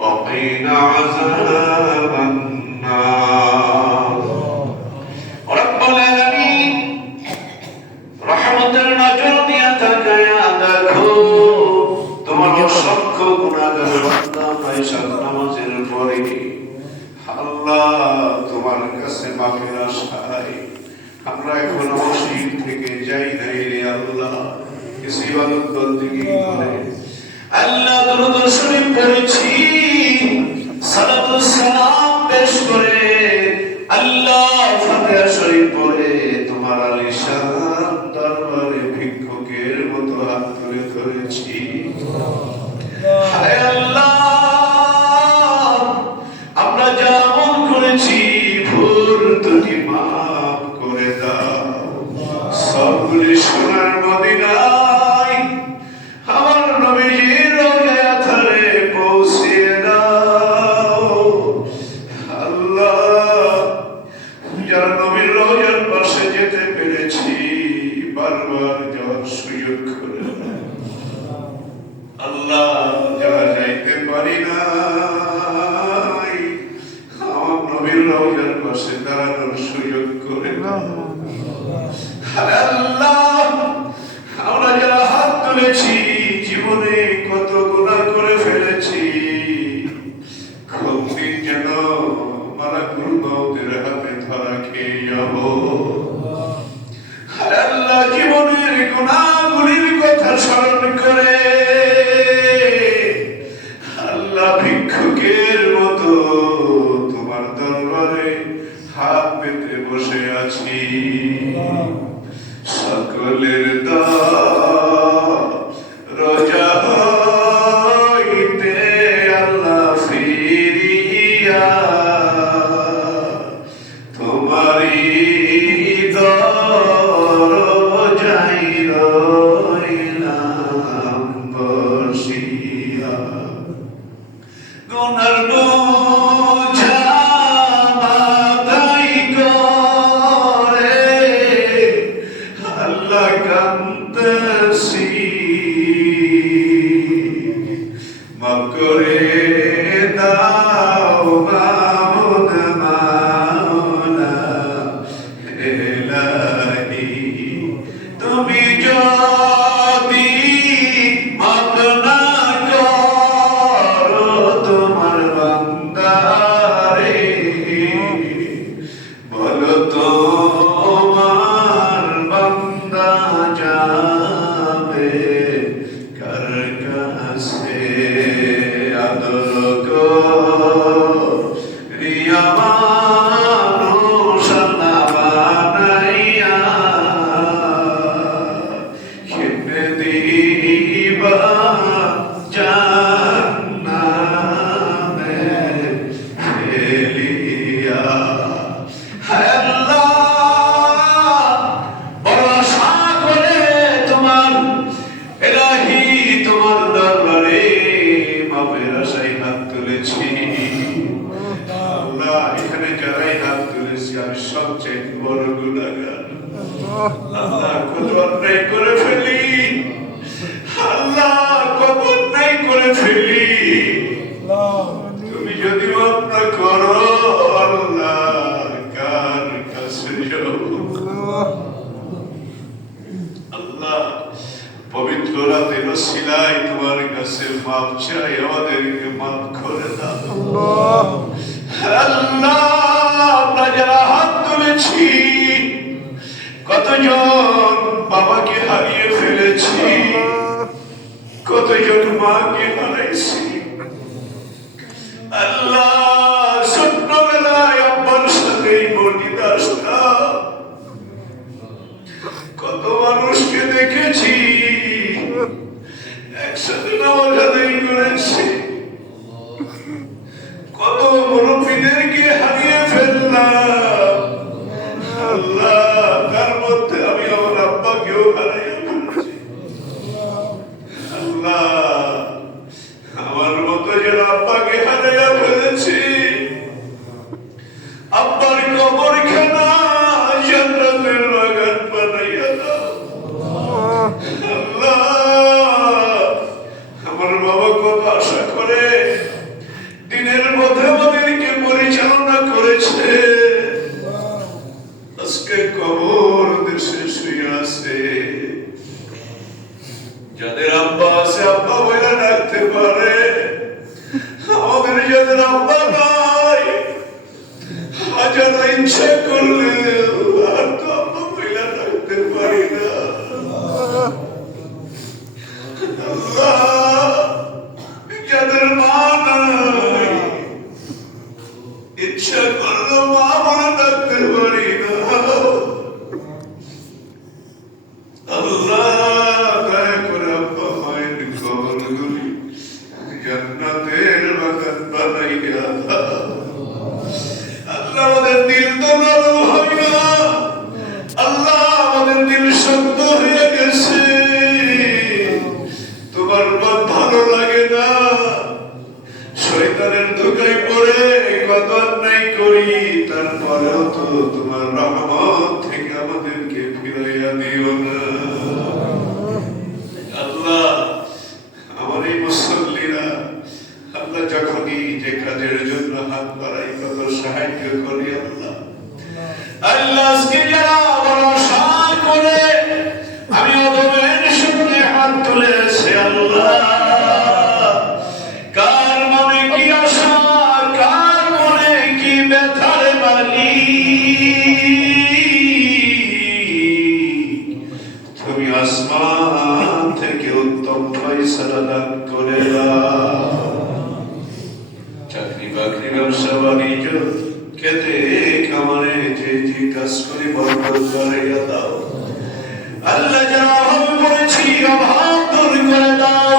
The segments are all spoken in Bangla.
وقنا عذاب النار আল্লাহ তোমার কাছে মাফের আশায় আমরা এখন মসজিদ থেকে যাই নাই রে আল্লাহ, কিছু ইবাদত বন্দেগী করে আল্লাহ দুরূদ শরীফ পড়েছি, সালাতুস সালাম পেশ করে আল্লাহ ফাতিহা শরীফ পড়ে তোমার আলিশান দরবারে ভিক্ষুকের মতো হাত তুলে ধরেছি। হায় আল্লাহ, আমরা যা আমল করেছি ভুল তুমি মাফ করে দাও। সবগুলি সোনার মদিনায় আমার নবীজির রওজায় আথারে পৌঁছে দাও। আল্লাহ, যারা নবীর রওজার পাশে যেতে পেরেছি বারবার যাওয়ার সুযোগ করে দাও। আল্লাহ, যারা যাইতে পারি না আমার নবীর রওজার পাশে দাঁড়ানোর সুযোগ করে দাও। আল্লাহ, আমরা যারা হাত তুলেছি জীবনে কত গুনাহ করে ফেলেছি, কোনদিন যেন মালাকুল মউতের হাতে ধরা খেয়ে যাব। আল্লাহ, জীবনের গুনাহগুলির কথা স্মরণ করে আল্লাহ ভিক্ষুকের মতো তোমার দরবারে হাত পেতে বসে আছি। সকলের রোজা হইতে আল্লাহ ফিরিয়া তোমারি দরজায় রইলাম বসিয়া। গুনার বোঝা মাথায় করে আল্লাহ কাঁদতেছি, মাফ করে দাও মাওলা মাওলা ইলাহি। তুমি যদি মাফ না করো তোমার বান্দারে, বলো তোমার বান্দা যাবে কার কাছে? আদর করিয়া মানুষ আল্লাহ বানাইয়া খেতে দিবা জান্নাতে ফেলিয়া। হায় আল্লাহ, বড় আশা করে তোমার ইলাহি তোমার দরবারে মাফের আশায় হাত তুলেছি। আল্লাহ, এখানে যারাই হাত তুলেছি আমি সবচেয়ে বড় গুনাহগার। আল্লাহ, কত অন্যায় করে ফেলি, আল্লাহ কত অন্যায় করে ফেলি। তুমি যদি মাফ না করো আল্লাহ কার কাছে যাব? আল্লাহ, পবিত্র রাতের ওসিলায় তোমার কাছে মাফ চাই, আমাদেরকে মাফ করে দাও। আল্লাহ, আমরা যারা হাত তুলেছি কতজন বাবাকে হারিয়ে ফেলেছি, কতজন মাকে হারাইছি। আল্লাহ, ছোট্টবেলায় আব্বার সাথে বর্ণিত আসতাম, কত মানুষকে দেখেছি একসাথে নামাজ আদায় করেছি, কত মুরব্বীদেরকে হারিয়ে ফেললাম। আল্লাহ, তার মধ্যে আমি আমার আব্বাকেও হারাইয়া ফেলেছি। আল্লাহ, আমার ইচ্ছা করলে আর তো আম্মা মিলা রাখতে পারি না। যাদের মা নাই ইচ্ছা করলো মা মনে রাখতে পারি না। আল্লাহ দয়া করে আব্বা মায়ের কবরগুলি জান্নাতের বাগান বানাইয়া দাও। আল্লাহ আমাদের দিল তো নরম হয় না, আল্লাহ আমাদের দিল শক্ত হয়ে গেছে, তোমার মন ভালো লাগে না। শয়তানের ধোঁকায় পড়ে কত অন্যায় করি, তারপরেও তো তোমার রহমত থেকে আমাদেরকে ফিরাইয়া দিও না। আল্লাহ আমার এই মুসল্লিরা আল্লাহ যখনই যে কাজের জন্য হাত বাড়াই কত সাহায্য করি আল্লাহ। আল্লাহ আজকে যারা ভরসা করে আমি অধমের সামনে হাত তুলেছে আল্লাহ, কার মনে কি আশা, কার মনে কি ব্যথার মালি, তুমি আসমান থেকে উত্তম ফয়সালা দান করে দাও। চাকরি বাকরি ব্যবসা বাণিজ্য খেতে খামারে যে যে কাজ করে বরকত বাড়াইয়া দাও। আল্লাহ যারা অভাবে পড়েছি অভাব দূর করে দাও,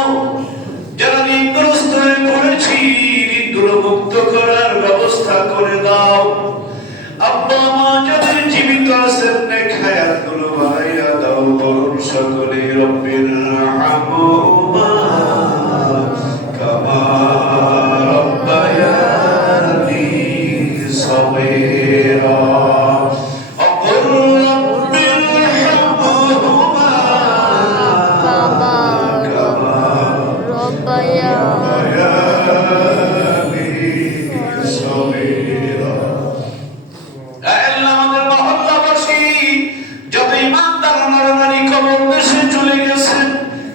যারা ঋণগ্রস্ত হয়ে পড়েছি ঋণগুলো মুক্ত করার ব্যবস্থা করে দাও। আব্বা মা যাদের জীবিত আছেন নেক হায়াতগুলো বাড়াইয়া দাও। বরং সকলে রব্বির রহমহুমা কামা রব্বায়ানি সগীরা। অকুল রব্বির রহমহুমা কামা রব্বায়ানি সগীরা। আমাদের মহল্লাবাসী যত ইমানদার নরনারী কবর দেশে চলে গেছেন,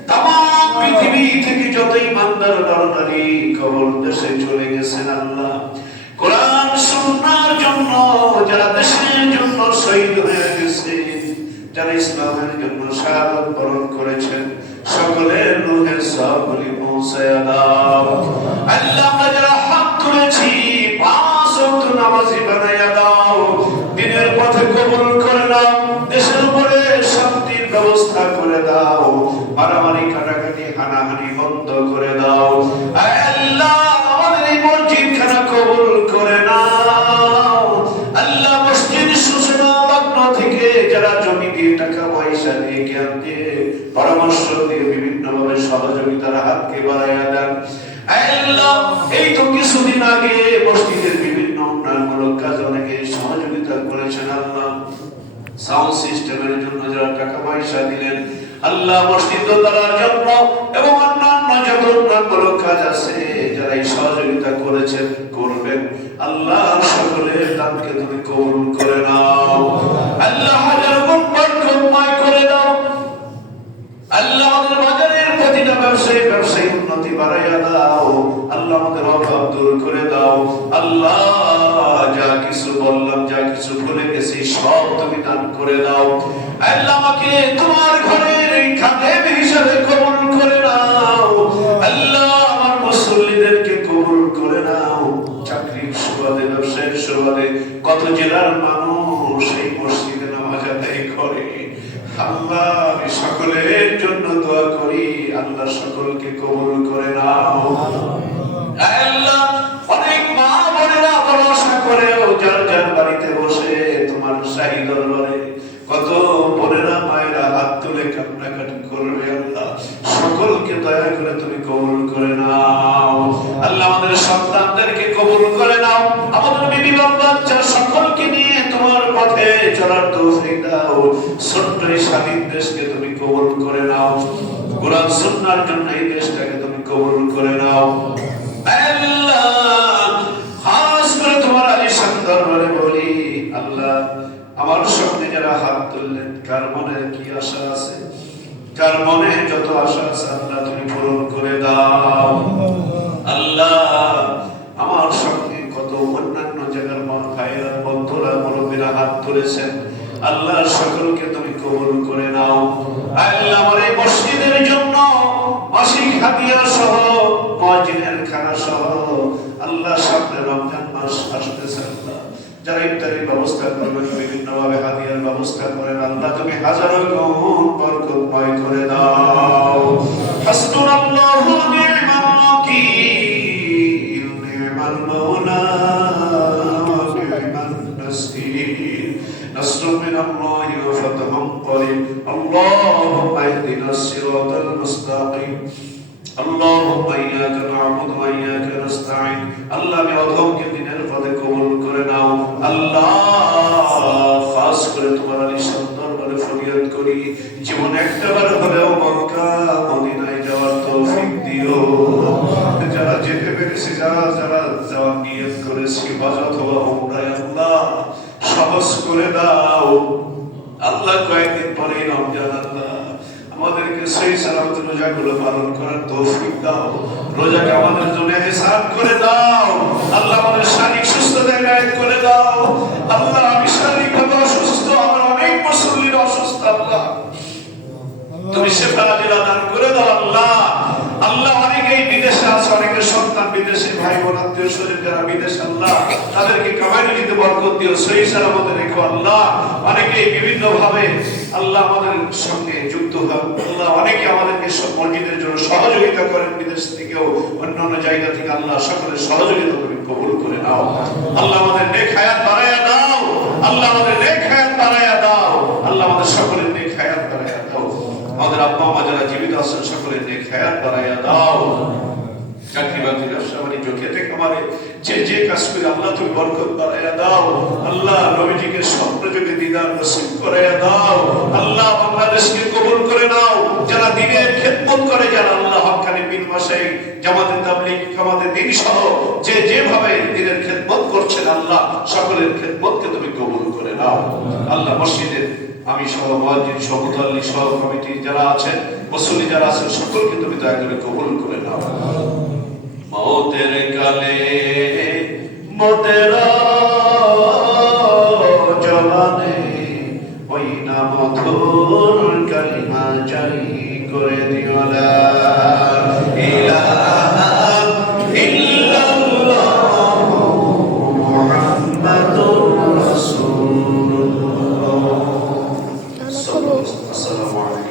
তামাম পৃথিবী থেকে যত ইমানদার নরনারী কবর দেশে চলে গেছেন আল্লাহ, কোরআন সুন্নাহর জন্য যারা দেশের জন্য শহীদ হয়ে গেছে, যারা ইসলামের জন্য শাহাদাত বরণ করেছেন, সকলের রূহের সওয়াবগুলি পৌঁছায়া দাও। আল্লাহ আমরা যারা হাত তুলেছি পাঁচ ওয়াক্ত নামাজি বানাইয়া দাও। দিনের পথে কবুল করে নাও, দেশের উপরে শান্তির ব্যবস্থা করে দাও, মারামারি কাটাকাটি হানাহানি বন্ধ করে দাও। আল্লাহ আমাদের এই মসজিদ খানা কবুল করে নাও। আল্লাহ মসজিদ সূচনা লগ্ন থেকে যারা জমি দিয়ে টাকা পয়সা দিয়ে জ্ঞান দিয়ে পরামর্শ দিয়ে বিভিন্ন ভাবে সহযোগিতার হাতকে বাড়াইয়া দেন। আল্লাহ এই তো কিছুদিন আগে মসজিদের বিভিন্ন উন্নয়নমূলক কাজে অনেকে সহযোগিতা করেছেন আল্লাহ। সাউন্ড সিস্টেমের জন্য যারা টাকা পয়সা দিলেন আল্লাহ, মসজিদ দোতলার জন্য এবং অন্যান্য যত উন্নয়নমূলক কাজ আছে যারা এই সহযোগিতা করেছেন করবেন আল্লাহ, সকলের দানকে তুমি কবুল করে নাও। আল্লাহ হাজার গুণ বরকতময় করে দাও। আল্লাহ আমাদের বাজারের প্রতিটা ব্যবসায়ী উন্নতি বাড়াইয়া দাও। আল্লাহ আমাদের অভাব দূর করে দাও। আল্লাহ যা কিছু বললাম, যা কিছু ভুলে গেছি সব তুমি দান করে দাও। আল্লাহ আমাকে তোমার ঘরের এই খাদেম হিসাবে কবুল করে নাও। আল্লাহ আমার মুসল্লিদেরকে কবুল করে নাও। চাকরির সুবাদে ব্যবসায়ের সুবাদে কত জেলার মানুষ এই মসজিদে নামাজ আদায় করে। আল্লাহ আমি সকলের জন্য দোয়া করি, আল্লাহ সকলকে কবুল করে নাও। আল্লাহ অনেক মা বোনেরা ভরসা করেও যার যার বাড়িতে বসে তোমার শাহী দরবারে কত বোনেরা মায়েরা হাত তুলে কান্নাকাটি করবে আল্লাহ, সকলকে দয়া করে তুমি কবুল করে নাও। আল্লাহ আমাদের সন্তানদেরকে কবুল করে নাও। আমাদের বিবি বাচ্চা সকলকে নিয়ে তোমার পথে চলার তৌফিক দাও। ছোট্ট এই স্বাধীন দেশকে তুমি কবুল করে নাও। কোরআন সুন্নাহর জন্য এই দেশটাকে তুমি কবুল করে নাও। আল্লাহ খাস করে তোমার আলিশান দরবারে বলি আল্লাহ, আমার সামনে যারা হাত তুললেন কার মনে কি আশা আছে, কার মনে যত আশা আছে আল্লাহ তুমি পূরণ করে দাও। আল্লাহ আমার সঙ্গে কত অন্যান্য জায়গার ভাইয়েরা বন্ধুরা যারা হাত তুলেছেন আল্লাহ সকলকে তুমি কবুল করে নাও। আল্লাহ আমার এই মসজিদের জন্য মাসিক হাদিয়া সহ মুয়াজ্জিনের খানা সহ আল্লাহ সামনে রমজান মাস আসতেছে, আল্লাহ যারা ইফতারির ব্যবস্থা করবেন বিভিন্ন ভাবে হাদিয়ার ব্যবস্থা করেন আল্লাহ তুমি হাজারো গুণ বরকতময় করে দাও। হাসবুনাল্লাহু ওয়া নি'মাল ওয়াকিল, নি'মাল মাওলা ওয়া নি'মান নাসীর। নাসরুম মিনাল্লাহি ওয়া ফাতহুম করিব। আল্লাহুম্মা ইহদিনাস সিরাতাল মুস্তাকিম। আল্লাহুম্মা ইয়্যাকা না'বুদু ওয়া ইয়্যাকা নাস্তাঈন। আল্লাহ আমি অধমকে দিনের পথে কবুল করে নাও। আল্লাহ খাস করে তোমার আলিশান দরবারে ফরিয়াদ করি জীবন একটাবার হলেও মক্কা মদিনায় যাওয়ার তৌফিক দিও। যারা যেতে পেরেছি, যারা যাওয়ার নিয়ত করেছি হজ অথবা উমরায় আল্লাহ সহজ করে দাও। আল্লাহ কয়েকদিন পরেই রমজান, আল্লাহ আমাদেরকে সেই সালামত রোজাগুলো পালন করার তৌফিক দাও। রোজাকে আমাদের জন্য হিসাব করে দাও। আল্লাহ আমাদের শারীরিক সুস্থতা গায়েব করে দাও। আল্লাহ আমি শারীরিকভাবে অসুস্থ, আমার অনেক মুসল্লিরা অসুস্থ, আল্লাহ তুমি শিফা দিলা দান করে দাও। আল্লাহ আল্লাহ অনেকেই বিদেশে আছে, অনেকের সন্তান বিদেশে, ভাই বোন আত্মীয় স্বজন যারা বিদেশে, আল্লাহ তাদেরকে কামাই রুজিতে বরকত দিও, সহি সালামতে রেখো। আল্লাহ অনেকেই বিভিন্ন ভাবে আল্লাহ আমাদের সঙ্গে যুক্ত হন, আল্লাহ অনেকে আমাদেরকে মসজিদের জন্য সহযোগিতা করেন বিদেশ থেকেও অন্যান্য জায়গা থেকে, আল্লাহ সকলের সহযোগিতা তুমি কবুল করে নাও। আল্লাহ আমাদের নেক হায়াত বাড়ায়া দাও। আল্লাহ আমাদের নেক হায়াত বাড়ায়া দাও। আল্লাহ আমাদের সকলের নেক হায়াত বাড়ায়া দাও। আমাদের আব্বা মা যারা জীবিত আছেন সকলের নেক হায়াত বাড়ায়া দাও। চাকরি বাকরি ব্যবসা বাণিজ্য খেতে খামারে যে কাজ করে আল্লাহ তুমি বরকত বাড়ায়া দাও। আল্লাহ নবীজিকে স্বপ্নযোগে দিদার নসিব করায়া দাও। আল্লাহ বাংলাদেশকে কবুল করে নাও। যারা দ্বীনের খেদমত করে, যারা আল্লাহ হক্কানি বিন মাসাই জামাতে তাবলীগ আমাদের দিন সহ যেভাবে দ্বীনের খেদমত করছেন আল্লাহ সকলের খেদমতকে তুমি কবুল করে নাও। আল্লাহ মসজিদের আমি সহ মুয়াজ্জিন সহ মুতাল্লি সহ কমিটি যারা আছেন, মুসল্লি যারা আছেন সকলকে তুমি দয়া করে কবুল করে নাও। মওতের কালে মোদের জবানে ওই না মধুর কালিমা জারি করে দিও লা ইলাহা ইল্লাল্লাহ মুহাম্মাদুর রাসূলুল্লাহ। আসসালামু আলাইকুম।